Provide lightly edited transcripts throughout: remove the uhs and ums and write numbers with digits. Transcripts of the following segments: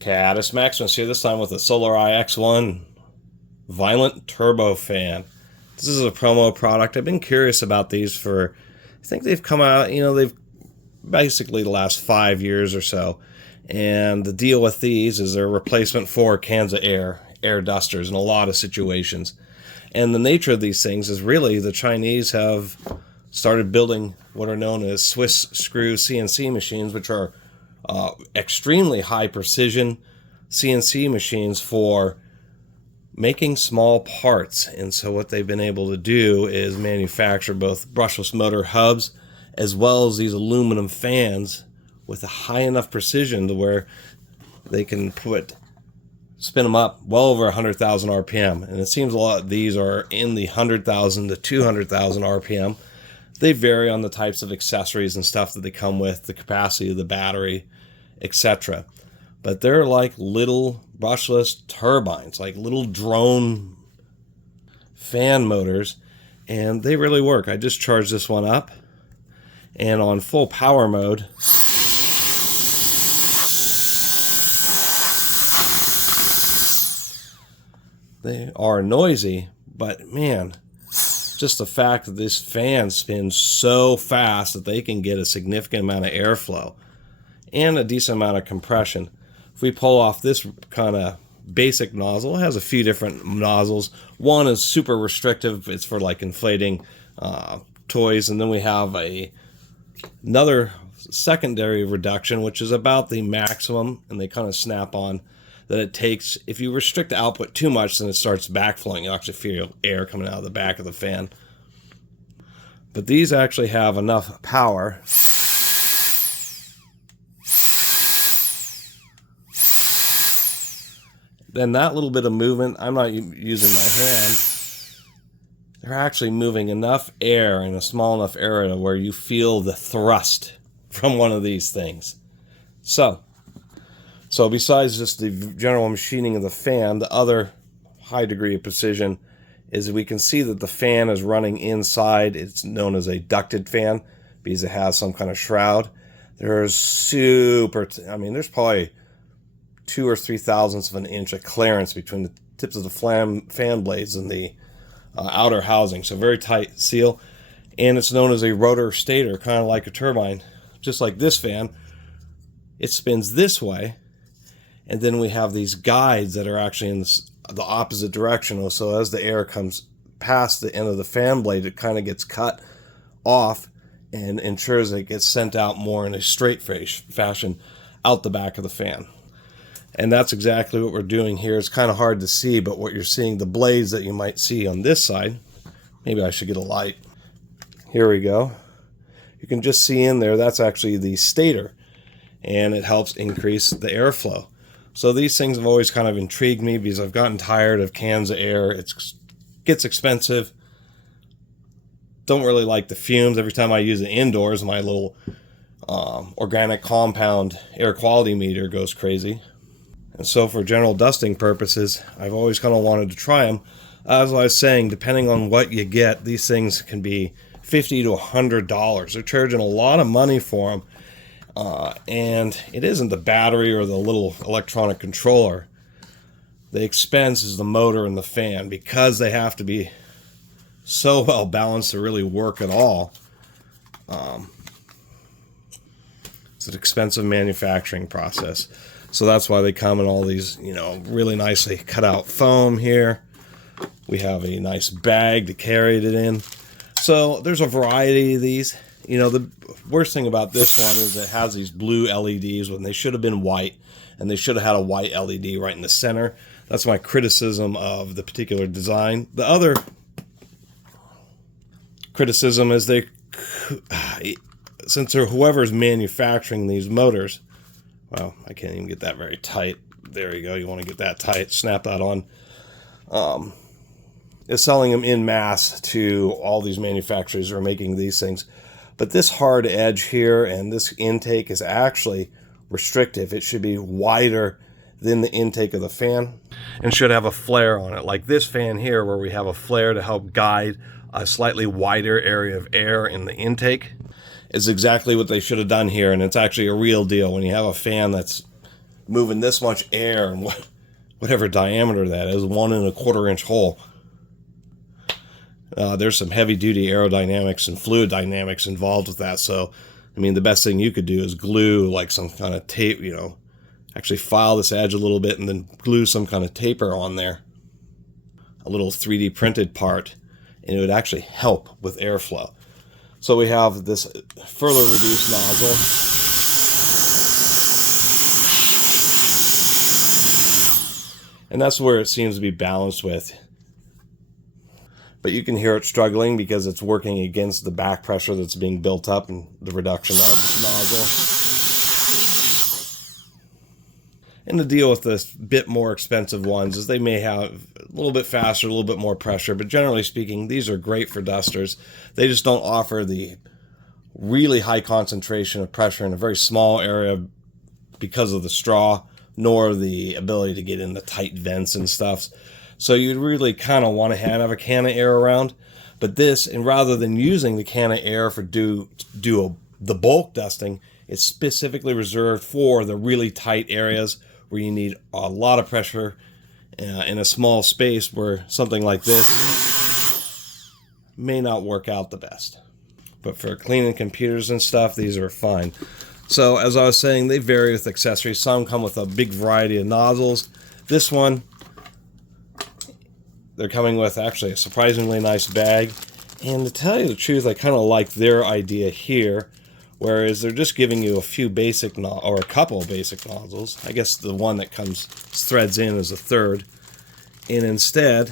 Catus Maximus here, this time with the SolarEye X1 Violent Turbofan. This is a promo product. I've been curious about these for, I think they've come out, they've basically the last 5 years or so. And the deal with these is they're a replacement for cans of air dusters in a lot of situations. And the nature of these things is really the Chinese have started building what are known as Swiss screw CNC machines, which are extremely high precision CNC machines for making small parts. And so what they've been able to do is manufacture both brushless motor hubs as well as these aluminum fans with a high enough precision to where they can spin them up well over 100,000 RPM. And it seems a lot of these are in the 100,000 to 200,000 RPM. They vary on the types of accessories and stuff that they come with, the capacity of the battery, etc. But they're like little brushless turbines, like little drone fan motors, and they really work. I just charged this one up, and on full power mode, they are noisy, but man, just the fact that this fan spins so fast that they can get a significant amount of airflow and a decent amount of compression. If we pull off this kind of basic nozzle, it has a few different nozzles. One is super restrictive. It's for like inflating toys. And then we have another secondary reduction, which is about the maximum, and they kind of snap on, that it takes. If you restrict the output too much, then it starts backflowing. You actually feel air coming out of the back of the fan. But these actually have enough power then that little bit of movement, I'm not using my hand, they're actually moving enough air in a small enough area where you feel the thrust from one of these things. So besides just the general machining of the fan, the other high degree of precision is we can see that the fan is running inside. It's known as a ducted fan because it has some kind of shroud. There's there's probably 2 or 3 thousandths of an inch of clearance between the tips of the fan blades and the outer housing. So very tight seal. And it's known as a rotor stator, kind of like a turbine. Just like this fan, it spins this way. And then we have these guides that are actually in the opposite direction. So as the air comes past the end of the fan blade, it kind of gets cut off and ensures that it gets sent out more in a straight fashion out the back of the fan. And that's exactly what we're doing here. It's kind of hard to see, but what you're seeing, the blades that you might see on this side, maybe I should get a light. Here we go. You can just see in there, that's actually the stator, and it helps increase the airflow. So these things have always kind of intrigued me because I've gotten tired of cans of air. It gets expensive. Don't really like the fumes. Every time I use it indoors, my little organic compound air quality meter goes crazy. And so for general dusting purposes, I've always kind of wanted to try them. As I was saying, depending on what you get, these things can be $50 to $100. They're charging a lot of money for them. And it isn't the battery or the little electronic controller. The expense is the motor and the fan, because they have to be so well balanced to really work at all. It's an expensive manufacturing process. So that's why they come in all these, really nicely cut out foam here. We have a nice bag to carry it in. So there's a variety of these. The worst thing about this one is it has these blue LEDs when they should have been white, and they should have had a white LED right in the center. That's my criticism of the particular design. The other criticism is since whoever's manufacturing these motors, well, I can't even get that very tight. There you go. You want to get that tight. Snap that on. Is selling them in mass to all these manufacturers who are making these things. But this hard edge here and this intake is actually restrictive. It should be wider than the intake of the fan and should have a flare on it. Like this fan here, where we have a flare to help guide a slightly wider area of air in the intake, is exactly what they should have done here. And it's actually a real deal. When you have a fan that's moving this much air and whatever diameter that is, 1 1/4 inch hole. There's some heavy-duty aerodynamics and fluid dynamics involved with that. So, I mean, the best thing you could do is glue like some kind of tape, you know, actually file this edge a little bit and then glue some kind of taper on there, a little 3D printed part, and it would actually help with airflow. So we have this further reduced nozzle. And that's where it seems to be balanced with. But you can hear it struggling because it's working against the back pressure that's being built up and the reduction of the nozzle. And the deal with the bit more expensive ones is they may have a little bit faster, a little bit more pressure, but generally speaking, these are great for dusters. They just don't offer the really high concentration of pressure in a very small area because of the straw, nor the ability to get into tight vents and stuff. So you'd really kind of want to have a can of air around. But this, and rather than using the can of air for the bulk dusting, it's specifically reserved for the really tight areas where you need a lot of pressure in a small space, where something like this may not work out the best. But for cleaning computers and stuff, these are fine. So as I was saying, they vary with accessories. Some come with a big variety of nozzles. This one, they're coming with actually a surprisingly nice bag. And to tell you the truth, I kind of like their idea here. Whereas they're just giving you a few basic or a couple of basic nozzles. I guess the one that comes threads in is a third. And instead,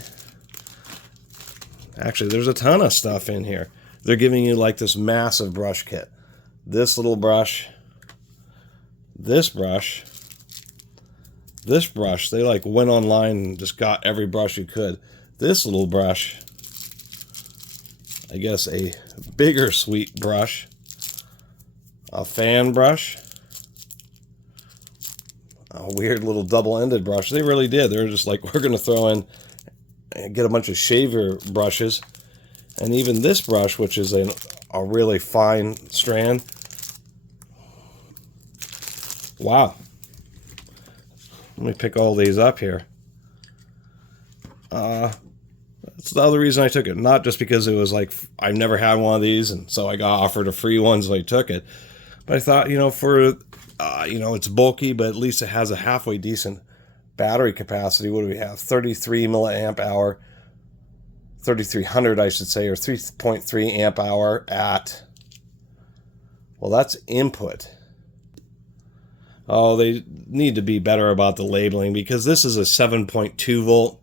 actually there's a ton of stuff in here. They're giving you like this massive brush kit. This little brush, this brush, this brush. They like went online and just got every brush you could. This little brush, I guess a bigger sweet brush. A fan brush, a weird little double-ended brush. They really did. They were just like, we're going to throw in and get a bunch of shaver brushes. And even this brush, which is a really fine strand. Wow. Let me pick all these up here. That's the other reason I took it. Not just because it was like, I've never had one of these, and so I got offered a free one, so I took it. But I thought, you know, it's bulky, but at least it has a halfway decent battery capacity. What do we have? 33 milliamp hour, 3300, I should say, or 3.3 amp hour at, well, that's input. Oh, they need to be better about the labeling, because this is a 7.2 volt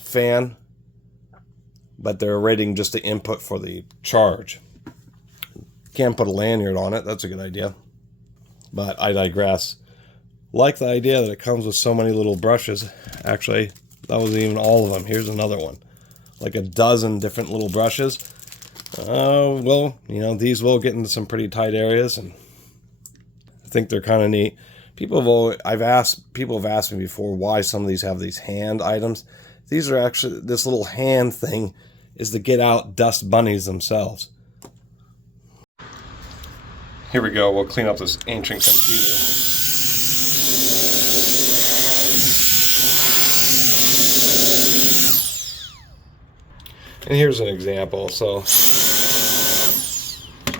fan, but they're rating just the input for the charge. Can't put a lanyard on it. That's a good idea. But I digress. Like the idea that it comes with so many little brushes. Actually, that wasn't even all of them. Here's another one. Like a dozen different little brushes. Well, you know, these will get into some pretty tight areas, and I think they're kind of neat. People have asked me before why some of these have these hand items. These are actually, this little hand thing is to get out dust bunnies themselves. Here we go, we'll clean up this ancient computer. And here's an example. So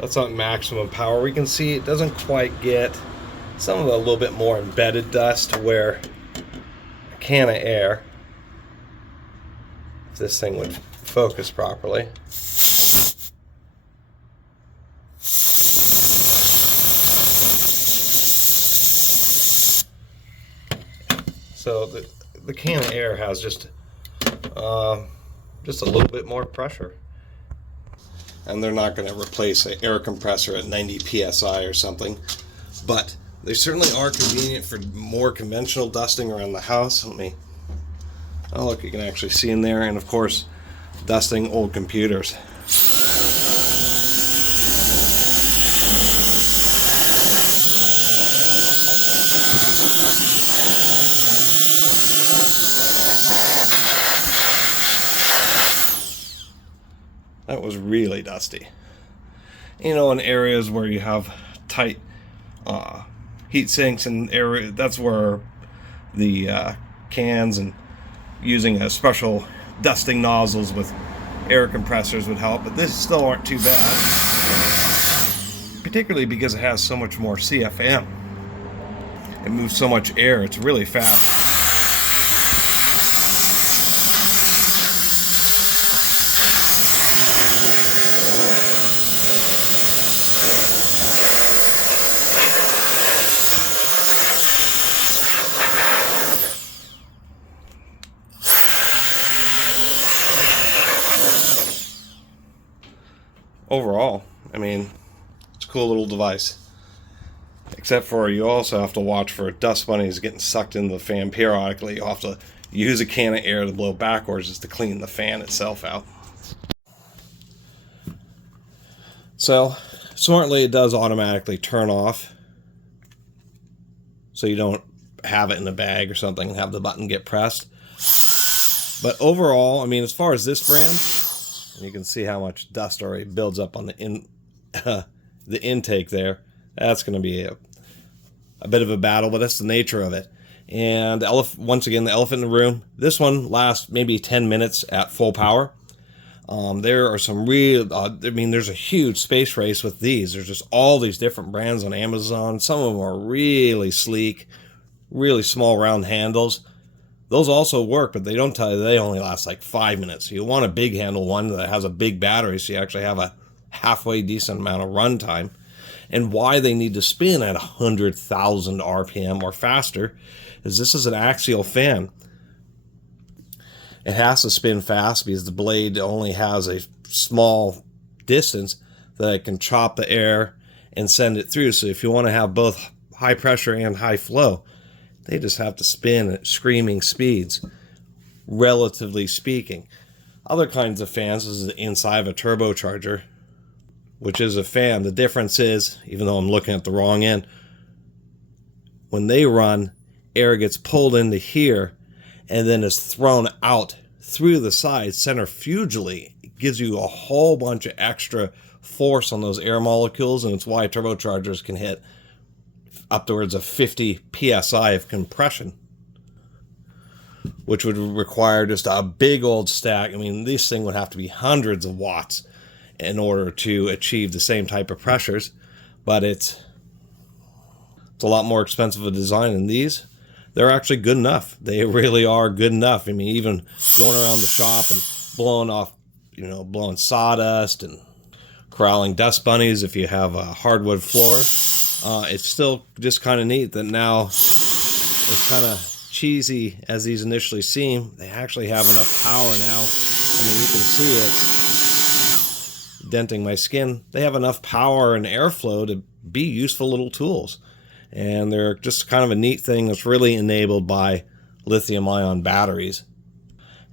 that's on maximum power. We can see it doesn't quite get some of the a little bit more embedded dust where a can of air, if this thing would focus properly. So the can of air has just a little bit more pressure. And they're not going to replace an air compressor at 90 psi or something. But they certainly are convenient for more conventional dusting around the house. Oh look, you can actually see in there. And of course, dusting old computers. That was really dusty. You know, in areas where you have tight heat sinks and air. That's where the cans and using a special dusting nozzles with air compressors would help, but this still aren't too bad, particularly because it has so much more CFM. It moves so much air, it's really fast. Overall, I mean, it's a cool little device. Except for you also have to watch for dust bunnies getting sucked into the fan periodically. You'll have to use a can of air to blow backwards just to clean the fan itself out. So, smartly it does automatically turn off. So you don't have it in a bag or something and have the button get pressed. But overall, I mean, as far as this brand, you can see how much dust already builds up on the intake there. That's going to be a bit of a battle, but that's the nature of it. And once again, the elephant in the room. This one lasts maybe 10 minutes at full power. There are some real, I mean, there's a huge space race with these. There's just all these different brands on Amazon. Some of them are really sleek, really small round handles. Those also work, but they don't tell you they only last like 5 minutes. You want a big handle one that has a big battery so you actually have a halfway decent amount of runtime. And why they need to spin at 100,000 RPM or faster is this is an axial fan. It has to spin fast because the blade only has a small distance that it can chop the air and send it through. So if you want to have both high pressure and high flow, they just have to spin at screaming speeds, relatively speaking. Other kinds of fans, this is the inside of a turbocharger, which is a fan. The difference is, even though I'm looking at the wrong end, when they run, air gets pulled into here and then is thrown out through the side centrifugally. It gives you a whole bunch of extra force on those air molecules, and it's why turbochargers can hit upwards of 50 psi of compression, which would require just a big old stack. I mean, this thing would have to be hundreds of watts in order to achieve the same type of pressures, but it's a lot more expensive a design than these. They're actually good enough. They really are good enough. I mean, even going around the shop and blowing off, blowing sawdust and corralling dust bunnies if you have a hardwood floor. It's still just kind of neat that now, as kind of cheesy as these initially seem, they actually have enough power now. I mean, you can see it's denting my skin. They have enough power and airflow to be useful little tools. And they're just kind of a neat thing that's really enabled by lithium-ion batteries.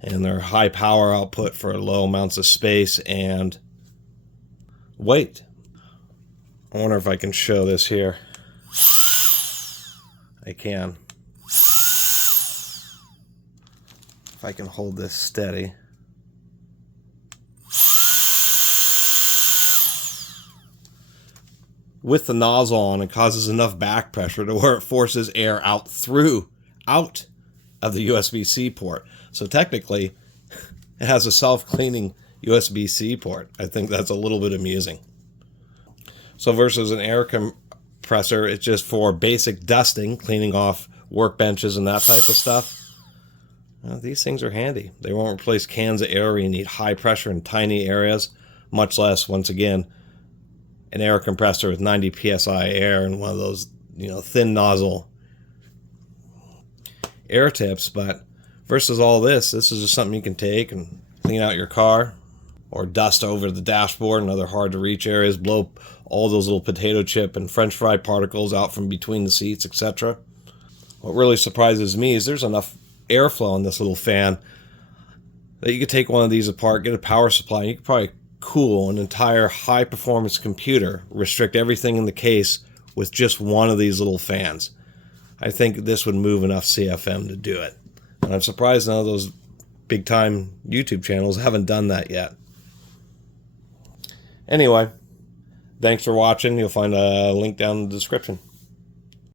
And their high power output for low amounts of space and weight. I wonder if I can show this here. I can. If I can hold this steady. With the nozzle on, it causes enough back pressure to where it forces air out of the USB-C port. So technically, it has a self-cleaning USB-C port. I think that's a little bit amusing. So versus an air compressor, it's just for basic dusting, cleaning off workbenches and that type of stuff. These things are handy. They won't replace cans of air where you need high pressure in tiny areas, much less, once again, an air compressor with 90 psi air and one of those, thin nozzle air tips. But versus all this is just something you can take and clean out your car or dust over the dashboard and other hard to reach areas, blow all those little potato chip and french fry particles out from between the seats, etc. What really surprises me is there's enough airflow in this little fan that you could take one of these apart, get a power supply, and you could probably cool an entire high performance computer, restrict everything in the case with just one of these little fans. I think this would move enough CFM to do it. And I'm surprised none of those big time YouTube channels haven't done that yet. Anyway, thanks for watching. You'll find a link down in the description.